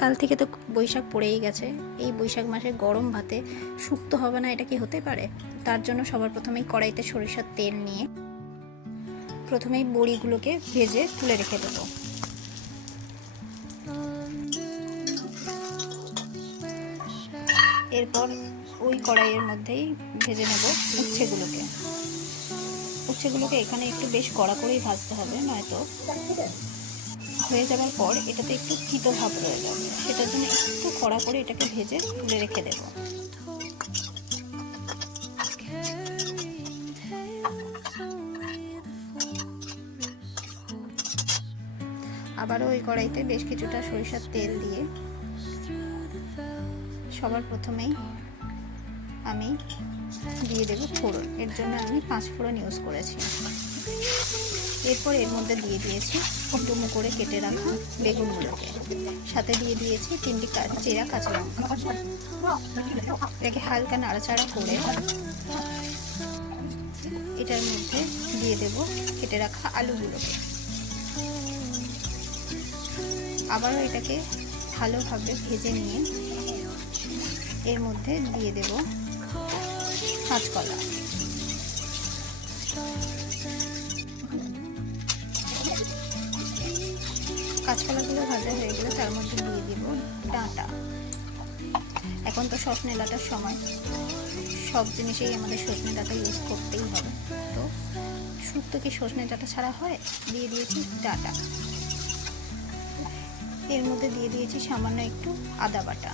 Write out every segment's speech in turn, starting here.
কাল থেকে তো বৈশাখ পড়েই গেছে। এই বৈশাখ মাসে গরম ভাতে শুক্তো হবে না, এটা কি হতে পারে? তার জন্য সবার প্রথমেই কড়াইতে সরিষার তেল নিয়ে প্রথমেই বড়িগুলোকে ভেজে তুলে রেখে দেবো। এরপর ওই কড়াইয়ের মধ্যেই ভেজে নেব উচ্ছেগুলোকে। উচ্ছেগুলোকে এখানে একটু বেশ কড়া করেই ভাজতে হবে, নয়তো হয়ে যাওয়ার পর এটাতে একটু তিতো ভাব রয়ে যাবে। সেটার জন্য একটু কড়া করে এটাকে ভেজে তুলে রেখে দেব। আবারও ওই কড়াইতে বেশ কিছুটা সরিষার তেল দিয়ে সবার প্রথমেই আমি দিয়ে দেব ফোড়ন। এর জন্য আমি 5 ফোড়ন ইউজ করেছি। এরপর এর মধ্যে দিয়ে দিয়েছি ডুমো করে কেটে রাখা বেগুনগুলোকে, সাথে দিয়ে দিয়েছি 3টি চেরা কাঁচা লঙ্কা। এটাকে হালকা নাড়াচাড়া করে এটার মধ্যে দিয়ে দেব কেটে রাখা আলুগুলোকে। আবারও এটাকে ভালোভাবে ভেজে নিয়ে এর মধ্যে দিয়ে দেব কাঁচকলা। কাঁচকলাগুলো ভাজা হয়ে গেলে তার মধ্যে দিয়ে দিব ডাঁটা। এখন তো সজনে ডাঁটার সময়, সব জিনিসেই আমাদের সজনে ডাঁটা ইউজ করতেই হবে। তো শুক্তো কি সজনে ডাঁটা ছাড়া হয়? দিয়ে দিয়েছি ডাঁটা। এর মধ্যে দিয়ে দিয়েছি সামান্য একটু আদা বাটা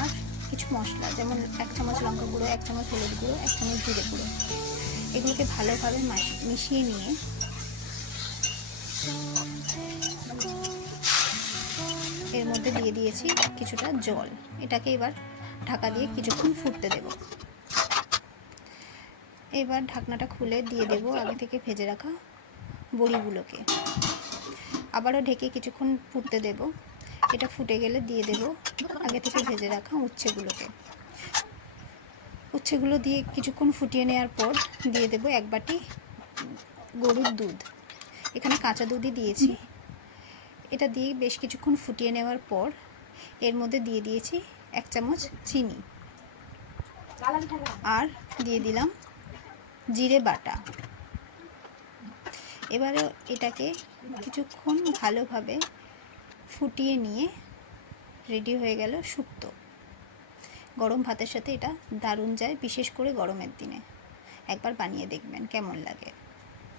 আর কিছু মশলা, যেমন 1 চামচ লঙ্কা গুঁড়ো, 1 চামচ হলুদ গুঁড়ো, 1 চামচ জিরে গুঁড়ো। এগুলোকে ভালোভাবে মিশিয়ে নিয়ে এর মধ্যে দিয়ে দিয়েছি কিছুটা জল। এটাকে এবার ঢাকা দিয়ে কিছুক্ষণ ফুটতে দেব। এবার ঢাকনাটা খুলে দিয়ে দেব আগে থেকে ভেজে রাখা বড়িগুলোকে। আবারও ঢেকে কিছুক্ষণ ফুটতে দেব। এটা ফুটে গেলে দিয়ে দেব আগে থেকে ভেজে রাখা উচ্ছেগুলোকে। উচ্ছেগুলো দিয়ে কিছুক্ষণ ফুটিয়ে নেওয়ার পর দিয়ে দেব 1 বাটি গরুর দুধ। এখানে কাঁচা দুধই দিয়েছি। এটা দিয়ে বেশ কিছুক্ষণ ফুটিয়ে নেওয়ার পর এর মধ্যে দিয়ে দিয়েছি 1 চামচ চিনি আর দিয়ে দিলাম জিরে বাটা। এবারে এটাকে কিছুক্ষণ ভালোভাবে ফুটিয়ে নিয়ে রেডি হয়ে গেল শুক্তো। গরম ভাতের সাথে এটা দারুণ যায়, বিশেষ করে গরমের দিনে। একবার বানিয়ে দেখবেন কেমন লাগে।